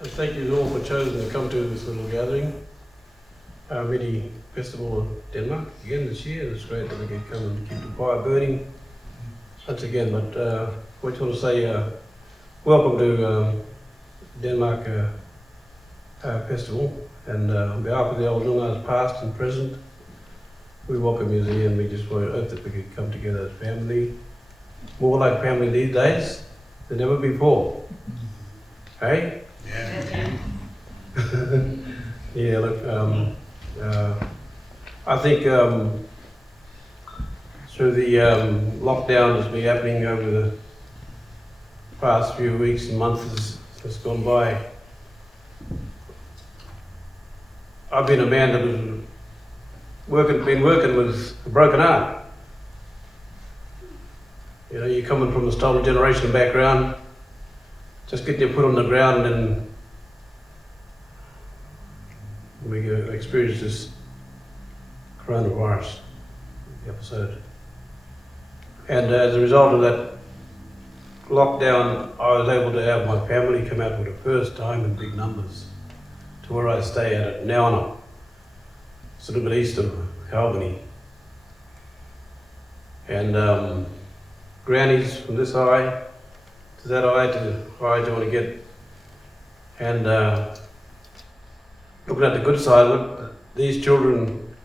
And thank you all for choosing to come to this little gathering, our mini festival in Denmark again this year. It's great that we can come and keep the fire burning once again. But I just want to say welcome to Denmark Festival, and on behalf of the old Nungas past and present, we welcome you here, and we just hope that we could come together as family, more like family these days than ever before. Hey? Yeah. Yeah, look, I think through the lockdown that's been happening over the past few weeks and months that's gone by, I've been a man that was been working with a broken heart. You know, you're coming from a stolen generation background, just getting your foot on the ground, and we experienced this coronavirus episode. And as a result of that lockdown, I was able to have my family come out for the first time in big numbers to where I stay at now. It's a little bit east of Albany. And grannies from this eye to that eye to eye you want to get. And looking at the good side of it, these children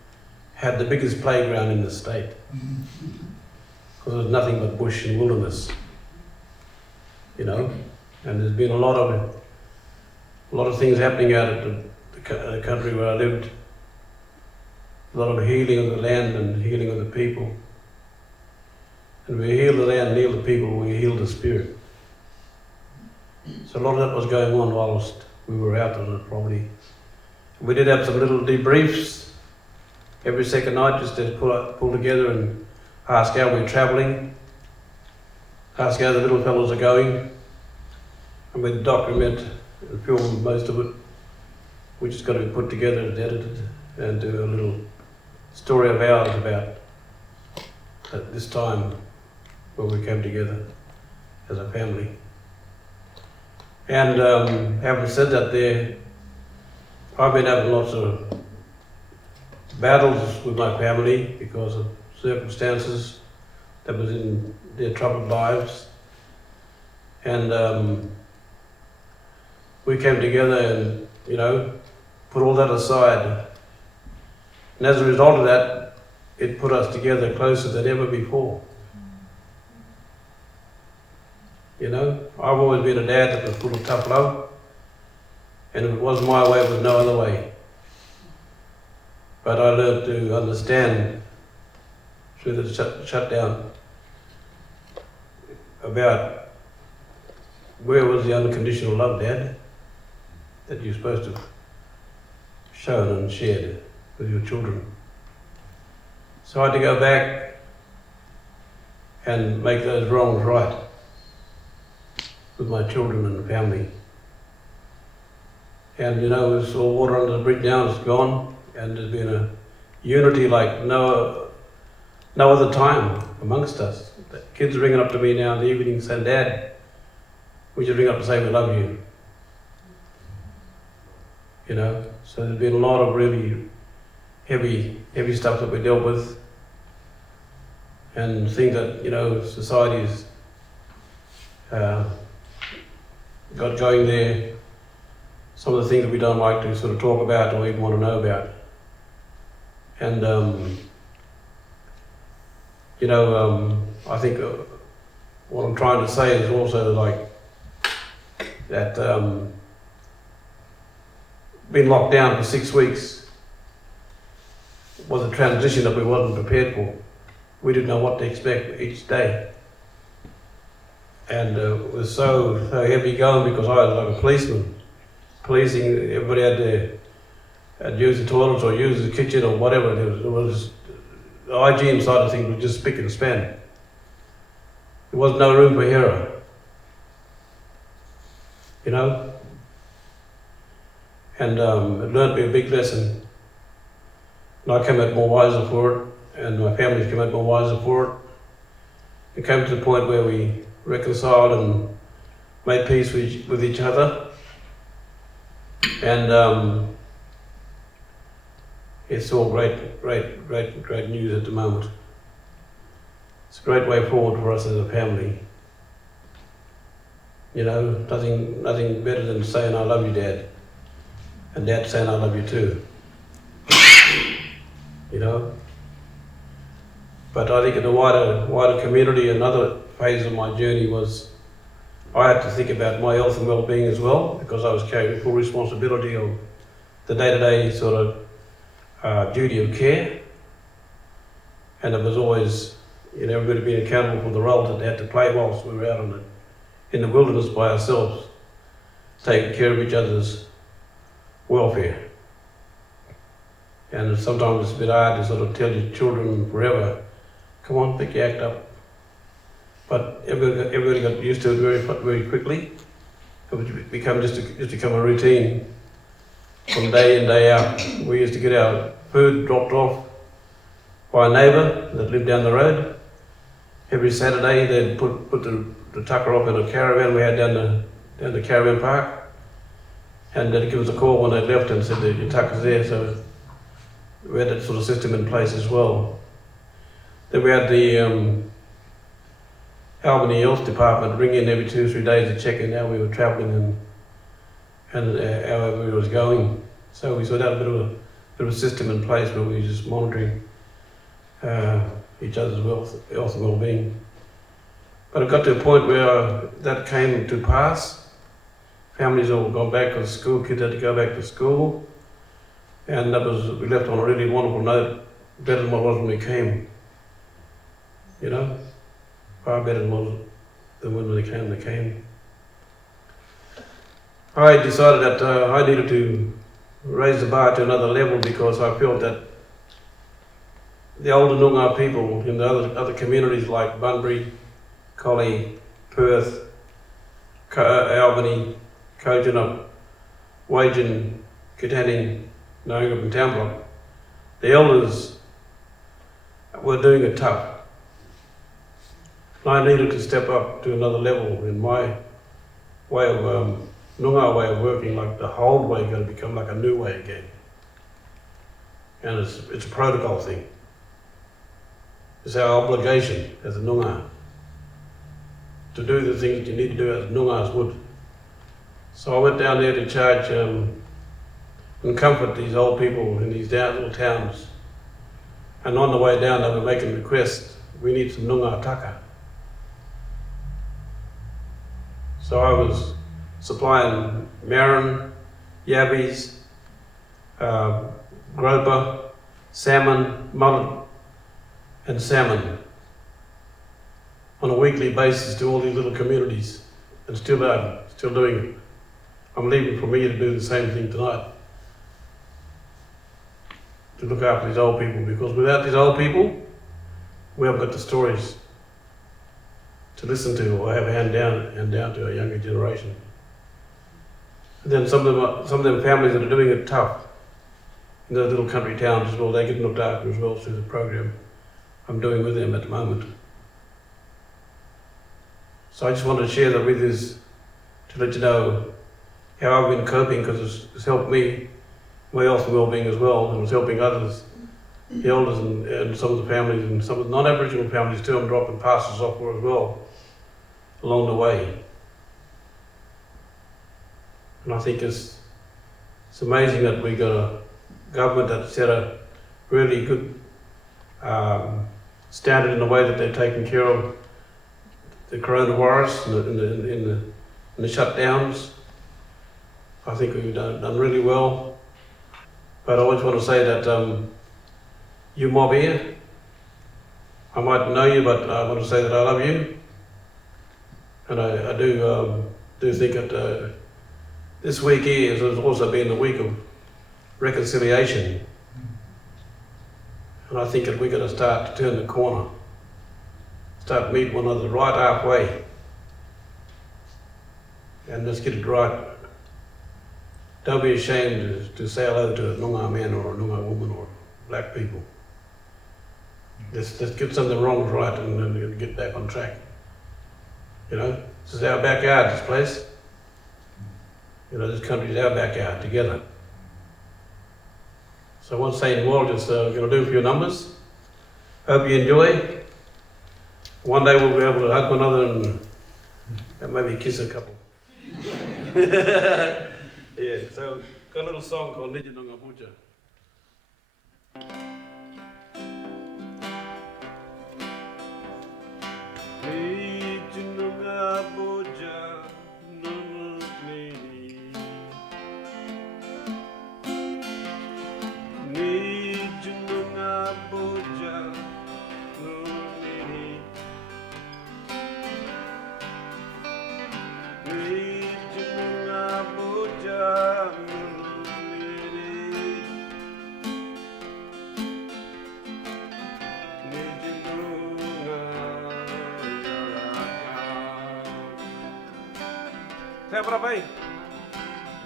had the biggest playground in the state. Because there's nothing but bush and wilderness, you know. And there's been a lot of things happening out at the country where I lived. A lot of healing of the land and healing of the people. And we heal the land, heal the people, we heal the spirit. So a lot of that was going on whilst we were out on the property. We did have some little debriefs every second night, just to pull together and ask how we're travelling, ask how the little fellows are going, and we'd document and film most of it. We just got to be put together and edited and do a little story of ours about at this time where we came together as a family. And having said that, I've been having lots of battles with my family because of circumstances that was in their troubled lives. And we came together and, you know, put all that aside. And as a result of that, it put us together closer than ever before. You know, I've always been a dad that was full of tough love, and if it wasn't my way, it was no other way. But I learned to understand through the shutdown about where was the unconditional love, Dad, that you're supposed to have shown and shared with your children. So I had to go back and make those wrongs right with my children and family. And you know, it's all water under the bridge now, it's gone, and there's been a unity like no other time amongst us. The kids are ringing up to me now in the evening saying, Dad, we just ring up to say we love you. You know, so there's been a lot of really heavy stuff that we dealt with, and things that, you know, society's got going there. Some of the things that we don't like to sort of talk about or even want to know about. And you know, I think what I'm trying to say is also like that being locked down for 6 weeks was a transition that we wasn't prepared for. We didn't know what to expect each day. And it was so heavy going because I was like a policeman, policing. Everybody had to use the toilets or use the kitchen or whatever. It was the hygiene side of things was just spick and span. There was no room for error, you know. And it learned me a big lesson. And I came out more wiser for it, and my family came out more wiser for it. It came to the point where we reconciled and made peace with each other. And it's all great news at the moment. It's a great way forward for us as a family. You know, nothing better than saying I love you, Dad, and Dad saying I love you too. You know. But I think in the wider community, another phase of my journey was I had to think about my health and well-being as well, because I was carrying full responsibility of the day-to-day sort of duty of care, and it was always, you know, everybody being accountable for the role that they had to play whilst we were out in the wilderness by ourselves, taking care of each other's welfare. And sometimes it's a bit hard to sort of tell your children forever, come on, pick your act up. But everybody got used to it very quickly. It would become just become a routine from day in, day out. We used to get our food dropped off by a neighbour that lived down the road. Every Saturday they'd put the tucker up in a caravan we had down the caravan park, and they'd give us a call when they left and said that your tucker's there. So we had that sort of system in place as well. Then we had the Albany Health Department ring in every 2 or 3 days to check in how we were travelling and how we was going. So we sort of had a bit of a system in place where we were just monitoring each other's health and well-being. But it got to a point where that came to pass. Families all gone back to school, kids had to go back to school, and we left on a really wonderful note, better than what it was when we came. You know, far better than when they came. I decided that I needed to raise the bar to another level, because I felt that the older Noongar people in the other communities like Bunbury, Collie, Perth, Albany, Kojonup, Wagen, Katanning, Noongar and Town Block, the elders were doing it tough. I needed to step up to another level in my way of Noongar way of working, like the old way going to become like a new way again. And it's a protocol thing. It's our obligation as a Noongar to do the things that you need to do as Noongars would. So I went down there to charge and comfort these old people in these little towns. And on the way down they were making requests, we need some Noongar tucker. So I was supplying marron, yabbies, groper, salmon, mullet and salmon on a weekly basis to all these little communities, and still doing it. I'm leaving for me to do the same thing tonight, to look after these old people, because without these old people, we haven't got the stories to listen to or have hand down to a younger generation. And then some of them families that are doing it tough in those little country towns as well, they get looked after as well through the program I'm doing with them at the moment. So I just wanted to share that with you to let you know how I've been coping, because it's helped me, my health and well-being as well, and it's helping others, the elders and some of the families and some of the non-Aboriginal families too. I'm dropping parcels off for as well along the way. And I think it's amazing that we got a government that set a really good standard in the way that they're taking care of the coronavirus and the shutdowns. I think we've done really well. But I always want to say that you mob here, I might know you, but I want to say that I love you. And I do think that this week here has also been the week of reconciliation. And I think that we're going to start to turn the corner, start meeting one another right halfway, and let's get it right. Don't be ashamed to say hello to a Noongar man or a Noongar woman or black people. Let's get something wrong right and get back on track. You know, this is our backyard, this place. This country's our backyard together. So once saying more, just going to do a few numbers. Hope you enjoy. One day we'll be able to hug one another and maybe kiss a couple. Yeah, so got a little song called Nijinunga Puja. Nijinunga Puja Nunuknini Nijinunga Puja Nunuknini Nijinunga Puja Nunuknini Nijinunga Tebra bem.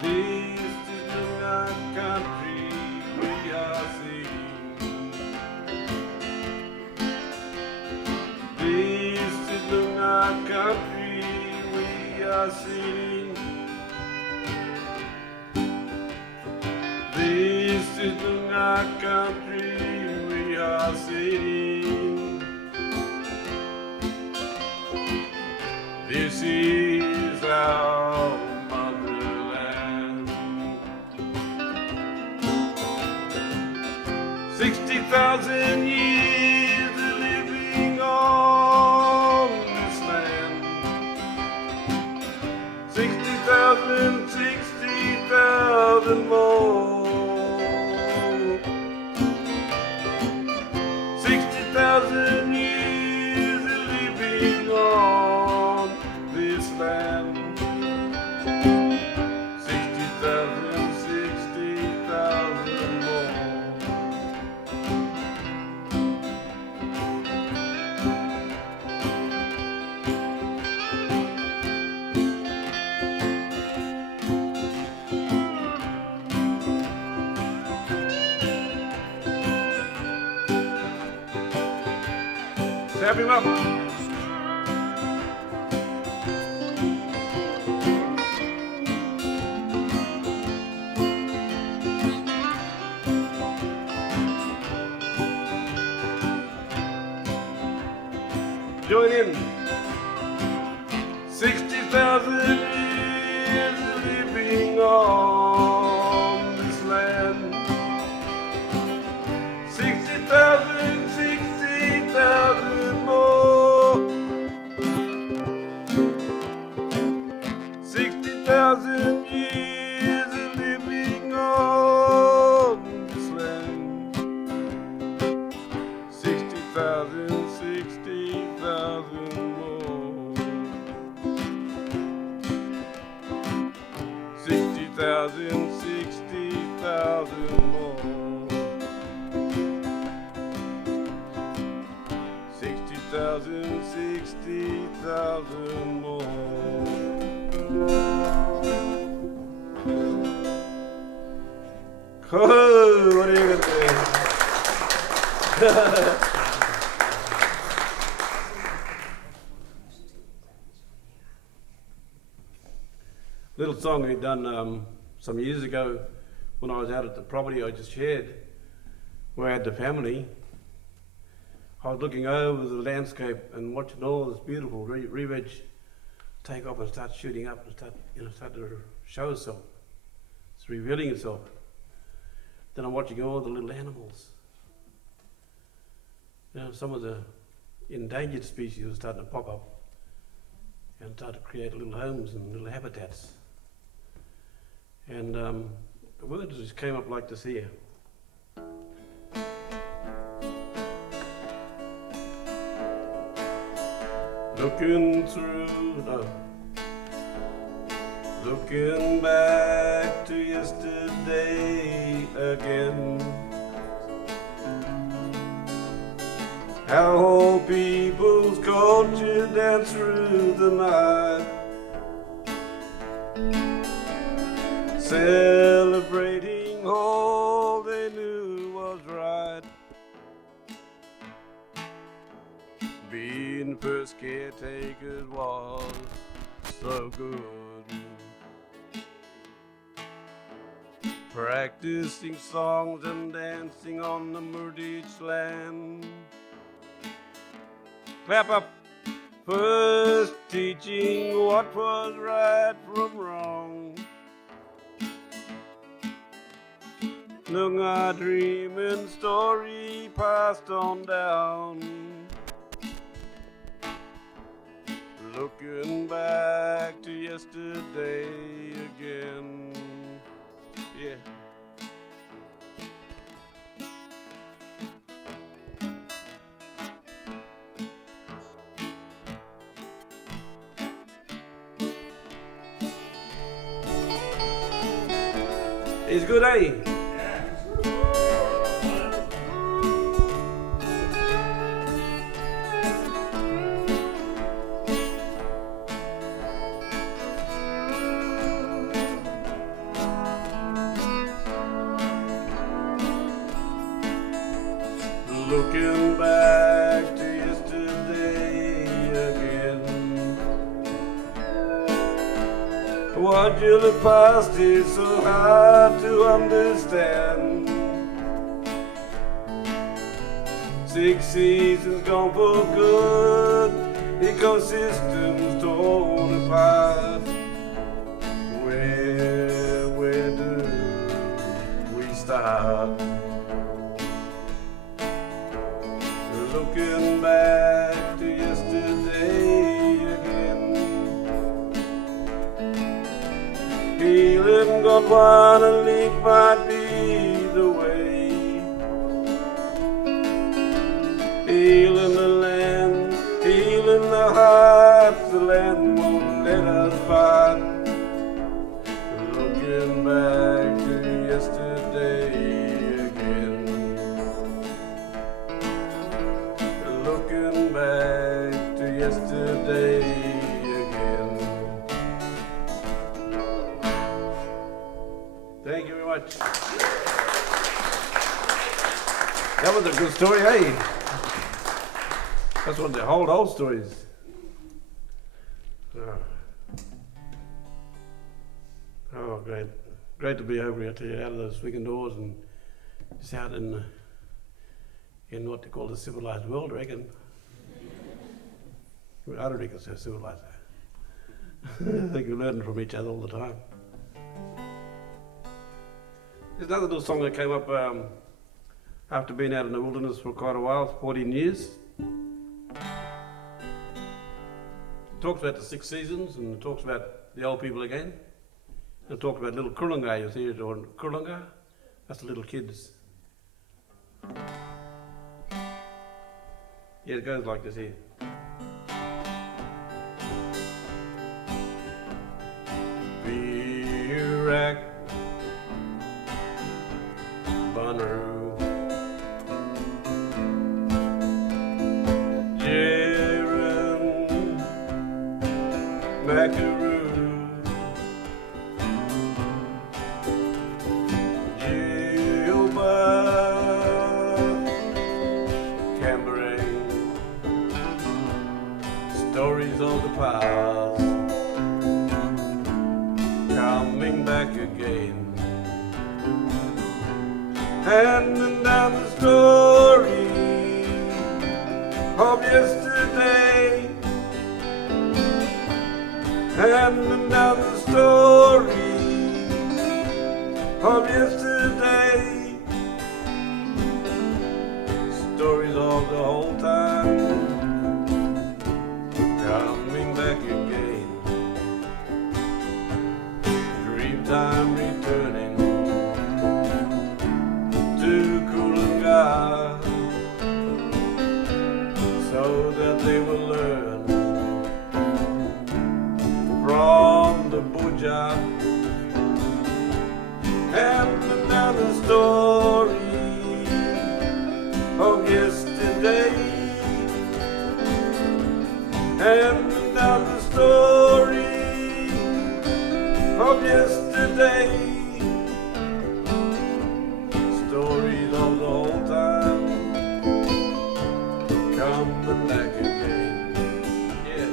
This is Nunga country we are singing. This is Nunga country we are singing. This is Nunga country we are singing. This is our motherland. 60,000 years of living on this land. 60,000, 60,000 more. 60,000 years of living on this land. 60,000, 60,000 more. Tap him up. Join in. 60,000 years of living on this land. 60,000, 60,000 more. 60,000 years of living on this land. 60,000, 60,000 more. 60,000, 60,000 more. 60,000, 60,000 more. Oh, what are you gonna say? Little song we'd done some years ago when I was out at the property I just shared, where I had the family. I was looking over the landscape and watching all this beautiful re-veg take off and start shooting up and start to show itself. It's revealing itself. Then I'm watching all the little animals. Some of the endangered species are starting to pop up and start to create little homes and little habitats. And the words just came up like this here. Looking back to yesterday again. How whole people's culture danced through the night, celebrating all they knew was right. Being first caretakers was so good. practicing songs and dancing on the Murdich land. Clap up, first teaching what was right from wrong. Noonga dream and story passed on down. Looking back to yesterday again. Yeah. It's good, eh? Looking back to yesterday again. What you'll have passed is so hard to understand. 6 seasons gone for good, ecosystems torn apart. Where do we start? Looking back to yesterday again. Feeling God wanna lead might be the way. Healing the land, healing the hearts, the land won't let us part. Looking back to yesterday again. Looking back to yesterday again. Thank you very much. That was a good story, eh? That's one of the old stories. Oh, great. Great to be over here, to out of those swinging doors and just out in what they call the civilized world, I reckon. I don't think it's so civilized. I think we're learning from each other all the time. There's another little song that came up after being out in the wilderness for quite a while, 14 years. It talks about the 6 seasons, and it talks about the old people again. And it talks about little kurlunga, you see it on kurlunga. That's the little kids. Yeah, it goes like this here. Virak Banru Jaren Makaroo stories of the past coming back again, handing down the story of yesterday, handing down the story of yesterday, stories of the whole time coming back again. Dream time returning to Kulunga, so that they will learn from the Buddha and down the story of yesterday. And down the story of yesterday, stories of the whole time coming back again. Yeah.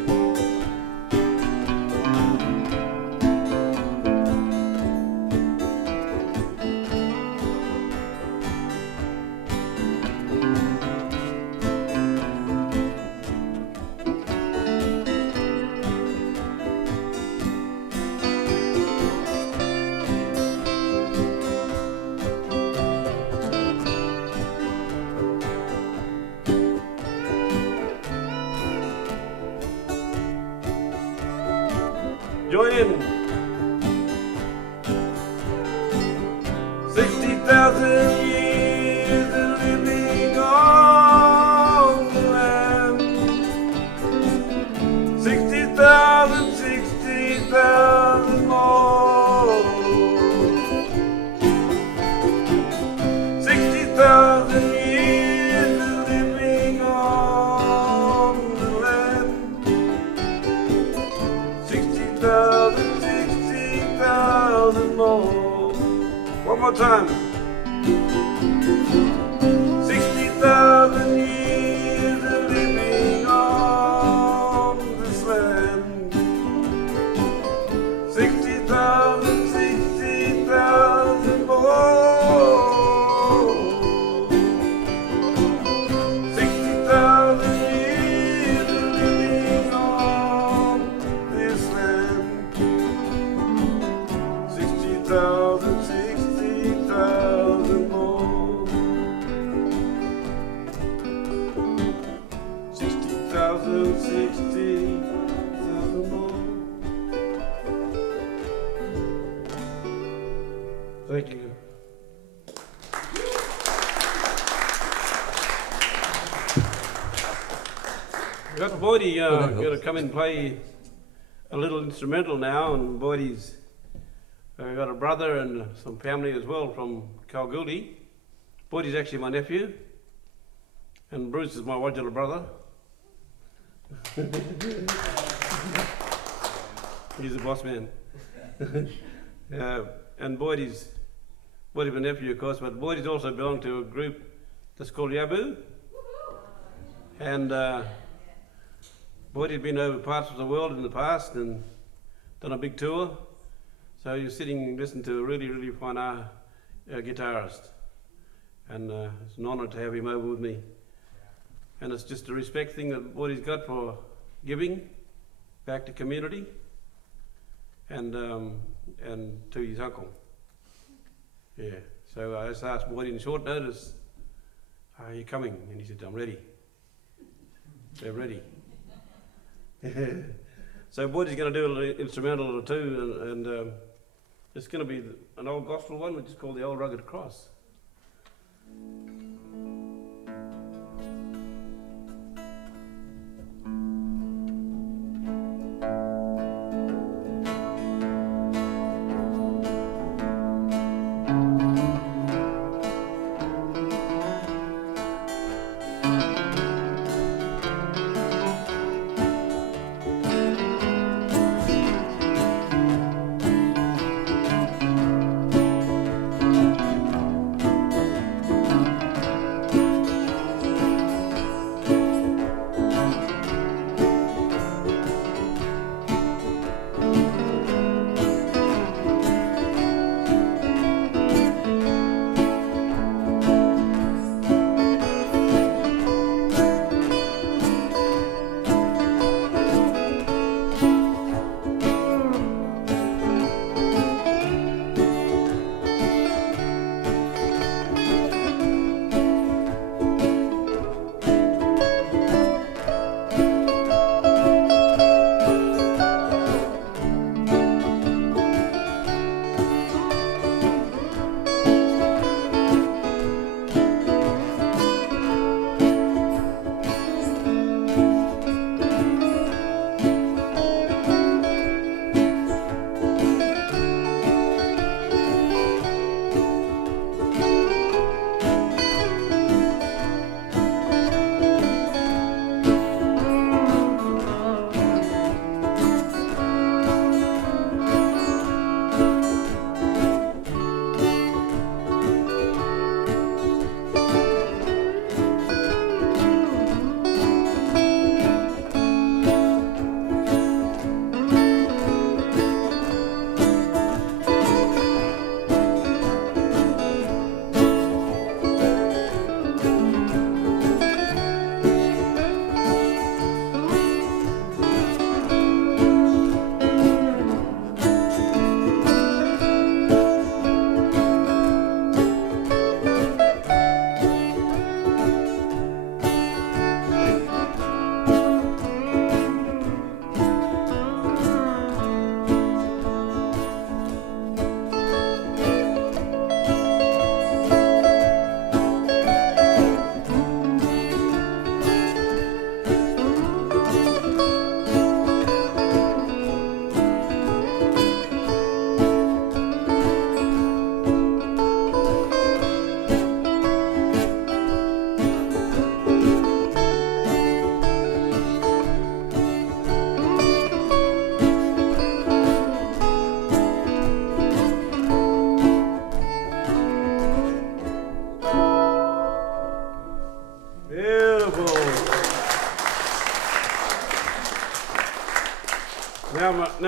One more time. 60,000 years of living on this land. 60,000, 60,000 more. 60,000 years of living on this land. 60,000, 60,000 more. 60,000, 60,000 more. Thank you. We've got Boydie going to come and play a little instrumental now, and Boydie's got a brother and some family as well from Kalgoorlie. Boydie's actually my nephew, and Bruce is my modular brother. He's a boss man. And Boydie's my nephew, of course, but Boydie's also belonged to a group that's called Yabu. And Boydie's been over parts of the world in the past and done a big tour. So you're sitting listening to a really, really fine guitarist. And it's an honour to have him over with me. And it's just a respect thing that Boydie's got for giving back to community and to his uncle. Yeah, so I just asked Boydie in short notice, "Are you coming?" And he said, "I'm ready." They're ready. So Boydie's going to do an instrumental or two, and it's going to be an old gospel one, which is called The Old Rugged Cross.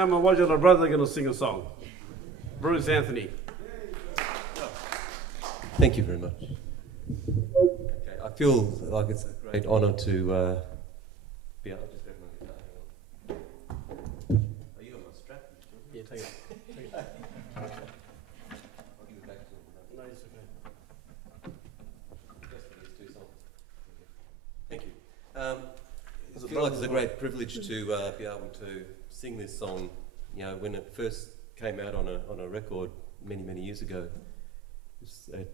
now my modular brother going to sing a song. Bruce Anthony. Thank you very much. Okay, I feel like it's a great honour to be able to just grab my guitar. Hang on. Oh, you got my strap? Yeah, take it. I'll give it back to you. No, it's okay. Just for these two songs. Thank you. I feel like it's a great privilege to be able to sing this song. You know, when it first came out on a record many years ago, you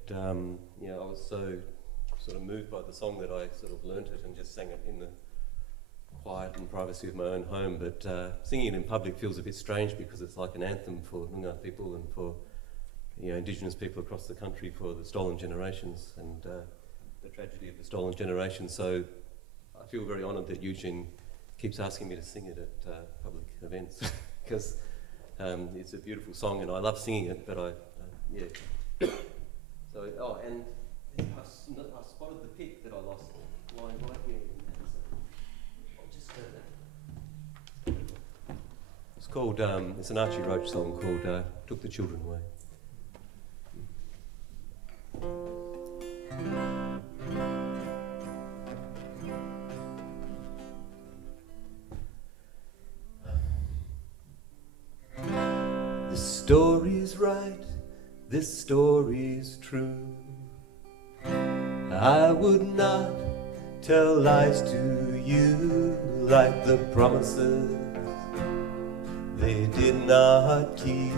know, I was so sort of moved by the song that I sort of learnt it and just sang it in the quiet and privacy of my own home. But singing it in public feels a bit strange because it's like an anthem for Noongar people and for, you know, Indigenous people across the country, for the stolen generations and the tragedy of the stolen generation. So I feel very honoured that Eugene keeps asking me to sing it at public events because it's a beautiful song and I love singing it. But yeah. So and I spotted the pick that I lost lying right here. I'll just go there. It's called. It's an Archie Roach song called "Took the Children Away." The story's right, this story's true. I would not tell lies to you like the promises they did not keep.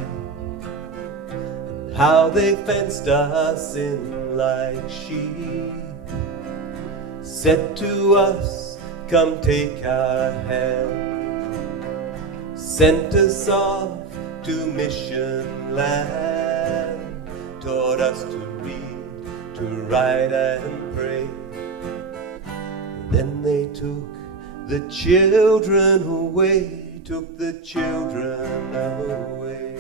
How they fenced us in like sheep, said to us, come take our hand, sent us off to mission land, taught us to read, to write and pray. Then they took the children away, took the children away,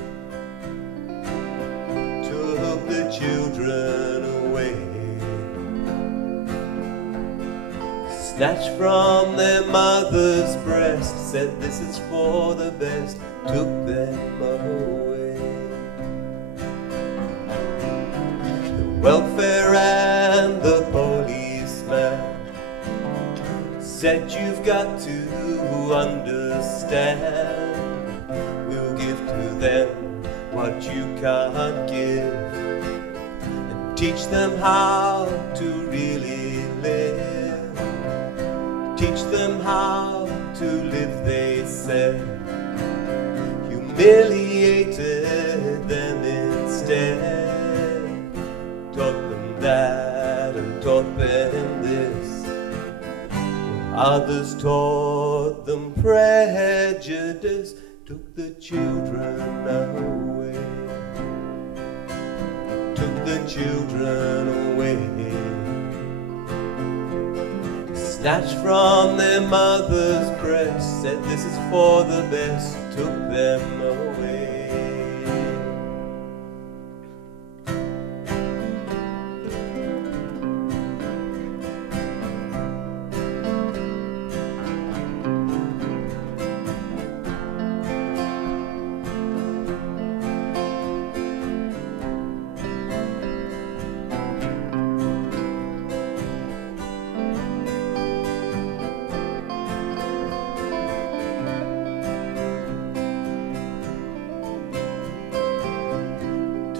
took the children away. Snatched from their mother's breast, said this is for the best, took them away. The welfare and the policeman said you've got to understand, we'll give to them what you can't give, and teach them how to really live, teach them how to live, they said. Humiliated them instead, taught them that and taught them this. Others taught them prejudice, took the children away, took the children away. Snatched from their mother's breast, said this is for the best, took them away.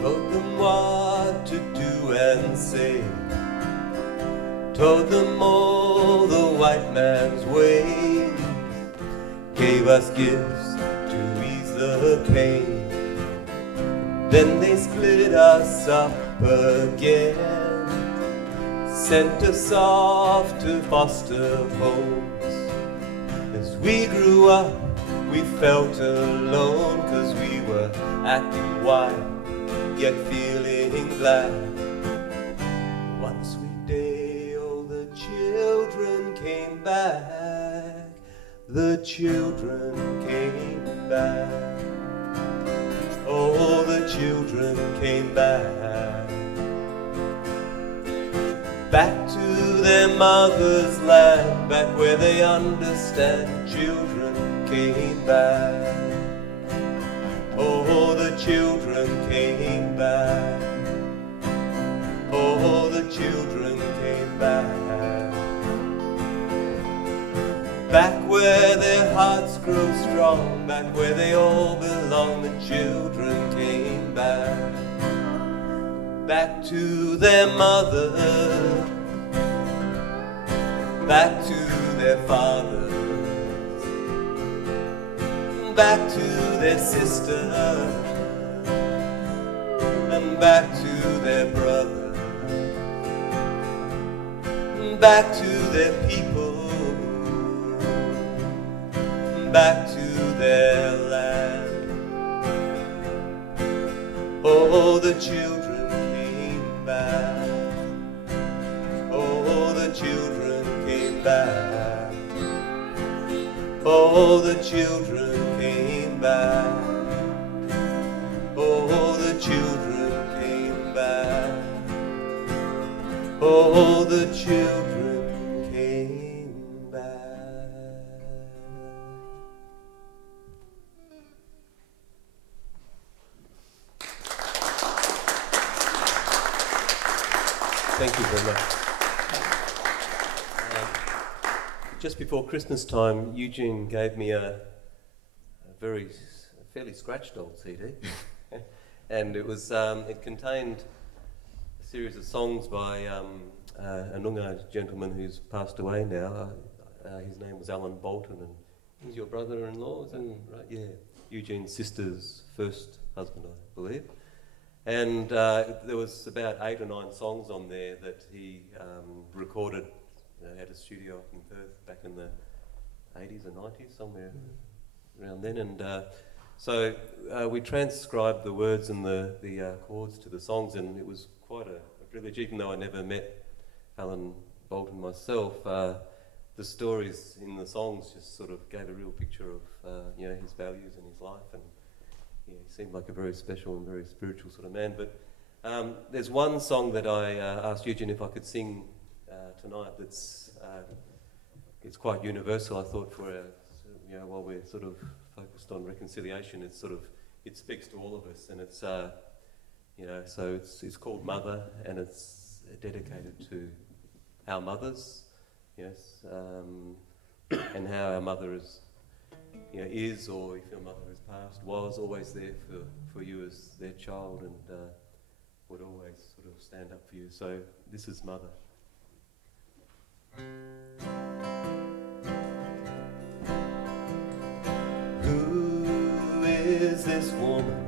Told them what to do and say, told them all the white man's ways, gave us gifts to ease the pain. Then they split us up again, sent us off to foster homes. As we grew up, we felt alone, 'cause we were acting wild, yet feeling glad. One sweet day, all the children came back, the children came back, all the children came back, back to their mother's land, back where they understand. Children came back, Oh, the children came back. Oh, the children came back. Back where their hearts grow strong, back where they all belong, the children came back. Back to their mother, back to their father, back to their sister, and back to their brother, back to their people, back to their land. Oh, the children came back. Oh, the children came back. Oh, the children came back. Oh, the children came back. Oh, the children came back. Thank you very much. Just before Christmas time, Eugene gave me a fairly scratched old CD, and it contained a series of songs by a Noongar gentleman who's passed away now. His name was Alan Bolton, and he's your brother-in-law, is that right? Yeah, Eugene's sister's first husband, I believe. And there was about 8 or 9 songs on there that he recorded at a studio up in Perth back in the 80s or 90s, somewhere around then. And so we transcribed the words and the chords to the songs, and it was quite a privilege, even though I never met Alan Bolton myself. The stories in the songs just sort of gave a real picture of his values and his life, and he seemed like a very special and very spiritual sort of man. But there's one song that I asked Eugene if I could sing tonight that's it's quite universal. I thought for while we're sort of focused on reconciliation, it speaks to all of us, and it's so it's called Mother, and it's dedicated to our mothers, yes, and how our mother is, or if your mother has passed, was always there for you as their child, and would always sort of stand up for you. So this is Mother. Who is this woman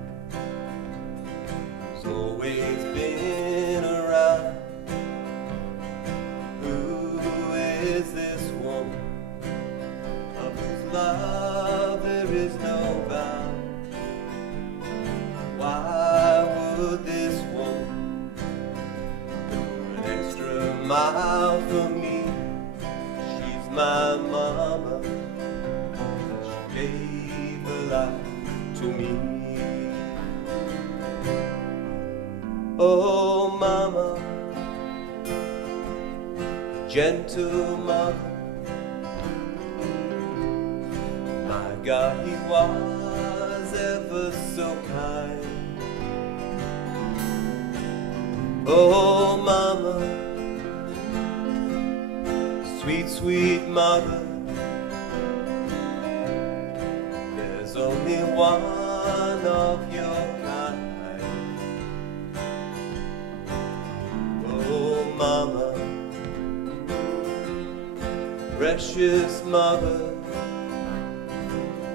who's always been around? Who is this woman of whose love there is no bound? Why would this woman go an extra mile for me? She's my mama. She gave her life to me. Oh, mama, gentle mother, my God, he was ever so kind. Oh, mama, sweet, sweet mother, there's only one of your kind. Oh, mama, precious mother,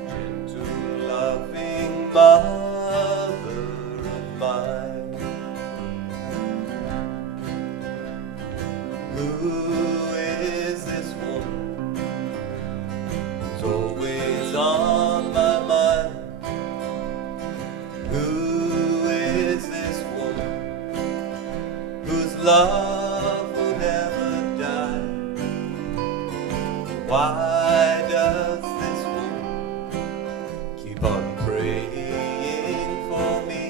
gentle, loving mother of mine. Who is this woman who's always on my mind? Who is this woman whose love will never die? Why does this woman keep on praying for me?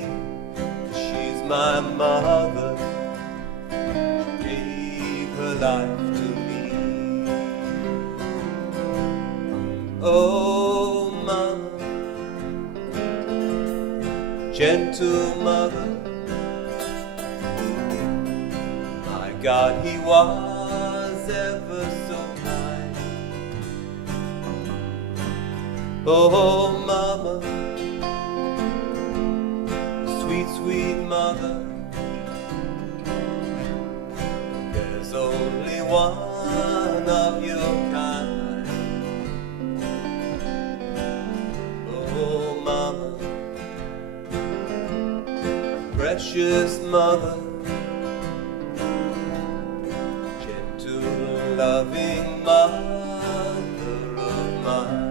'Cause she's my mother, she gave her life to me. Oh, mama, gentle mother. My God, he was ever so kind. Oh, mama, sweet, sweet mother, there's only one of your kind. Oh, mama, precious mother, gentle, loving mother of mine.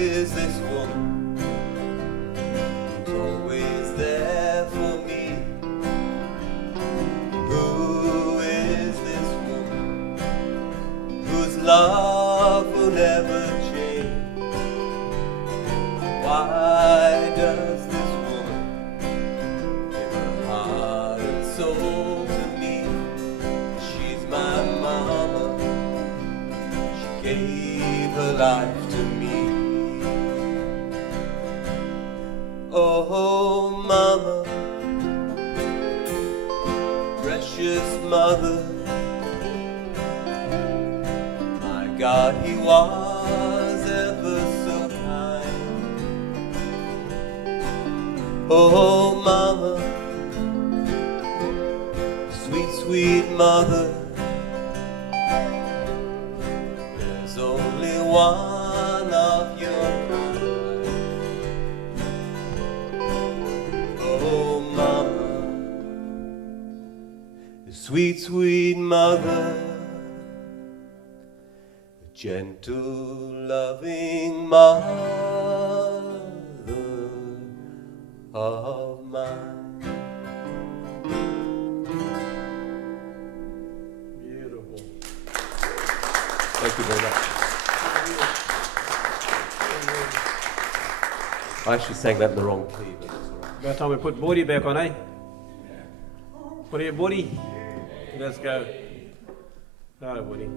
Is this woman who's always there for me? Who is this woman whose love will never change? Why does this woman give her heart and soul to me? She's my mama, she gave her life to me. Oh, mama, precious mother, my God, he was ever so kind. Oh, mama, sweet, sweet mother, there's only one of your kind. Oh, mama, sweet, sweet mother, gentle, loving mother of mine. Beautiful. Thank you very much. I actually sang that in the wrong key, but that's all right. About time we put Bodie back on, eh? What are you, Bodie? Let's go. No, Bodie.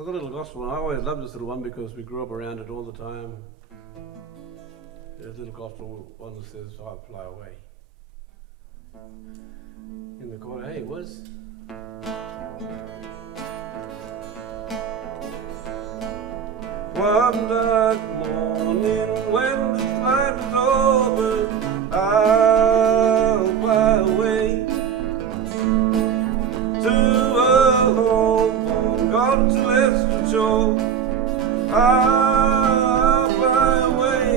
I've got a little gospel, and I always love this little one because we grew up around it all the time. There's a little gospel one that says, "I fly away." In the corner, hey, Wiz. One dark morning when the night is over, I'll fly away to a home on God's celestial shore. I'll fly away.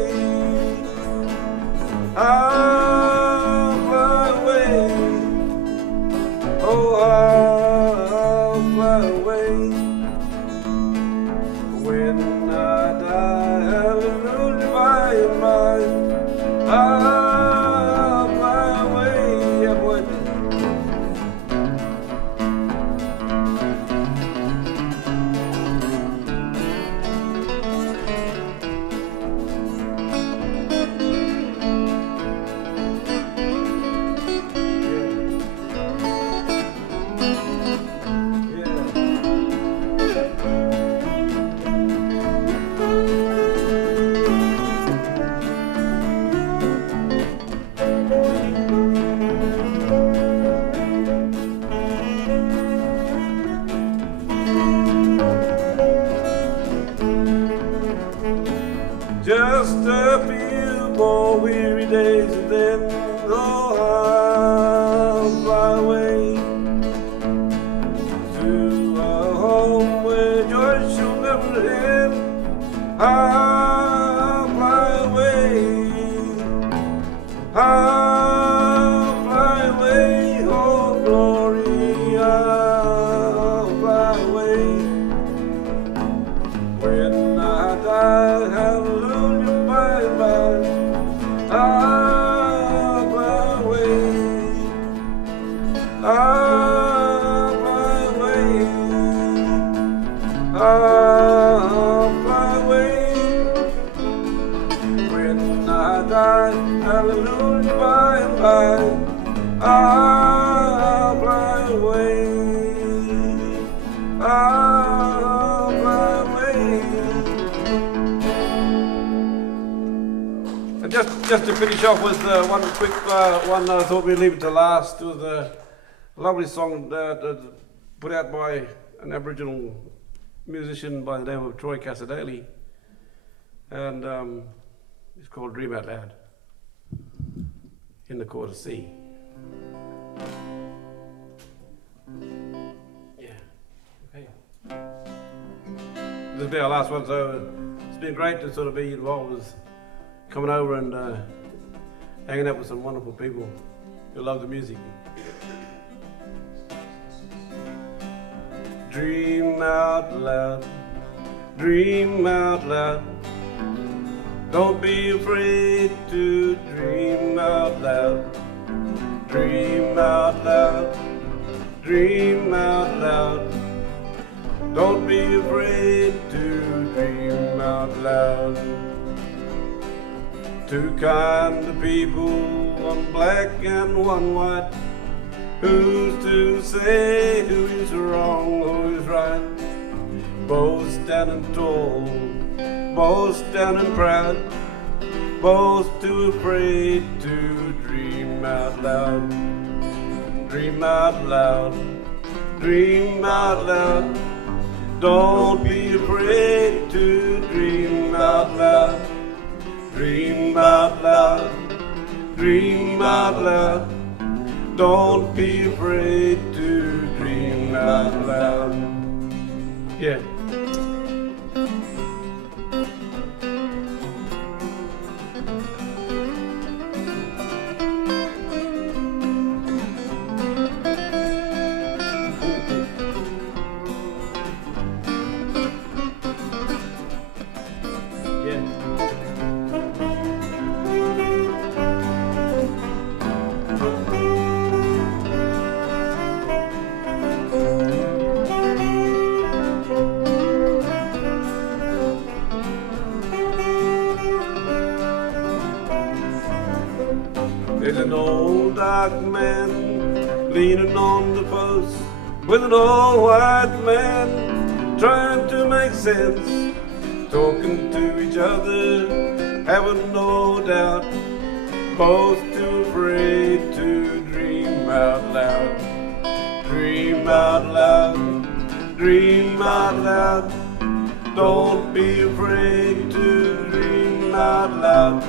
I'll fly away. Oh, I'll fly away. When I die, hallelujah, by and by, I'll fly away. Yeah, boy. Just a few more weary days and then I'll fly away to a home where joy shall never end. I'll fly away. I'll fly away, oh glory, I'll fly away. When I die, hallelujah, by and by, I'll fly away. I'll fly away. I'll fly away. When I die, hallelujah, by and by, I'll fly away. I'll fly away. And just to finish off with one quick one, I thought we'd leave it to last. It was a lovely song put out by an Aboriginal musician by the name of Troy Casadale, and it's called "Dream Out Loud" in the Quarter C. Yeah. Okay. This will be our last one, so it's been great to sort of be involved with coming over and hanging out with some wonderful people who love the music. Dream out loud, dream out loud. Don't be afraid to dream out loud. Dream out loud, dream out loud. Don't be afraid to dream out loud. Two kind of people, one black and one white. Who's to say who is wrong, who is right? Both standing tall, both standing proud, both too afraid to dream out loud. Dream out loud, dream out loud. Don't be afraid to dream out loud. Dream out loud, dream out loud. Don't be afraid to dream out loud. Yeah. There's an old dark man leaning on the post with an old white man trying to make sense, talking to each other, having no doubt, both too afraid to dream out loud. Dream out loud, dream out loud. Don't be afraid to dream out loud.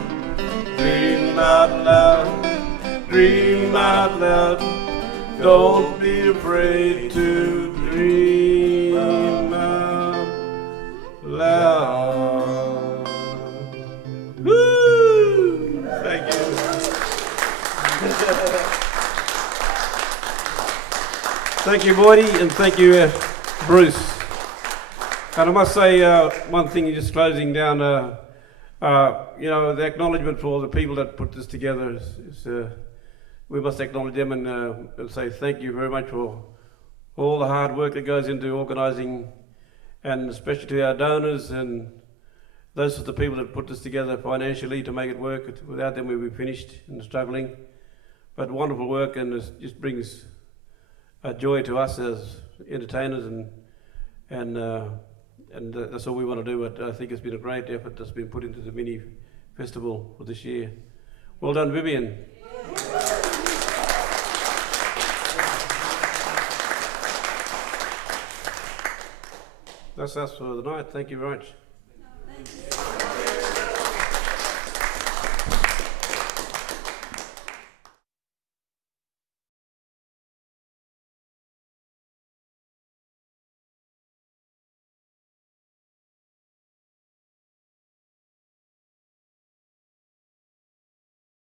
Dream out loud, dream out loud. Don't be afraid to dream out loud. Woo! Thank you. Thank you, Boydie, and thank you, Bruce. And I must say one thing, just closing down, the acknowledgement for the people that put this together is we must acknowledge them and say thank you very much for all the hard work that goes into organising, and especially to our donors and those are the people that put this together financially to make it work. Without them we'd be finished and struggling. But wonderful work, and it just brings a joy to us as entertainers, and that's all we want to do. But I think it's been a great effort that's been put into the mini festival for this year. Well done, Vivian. That's us for the night. Thank you very much.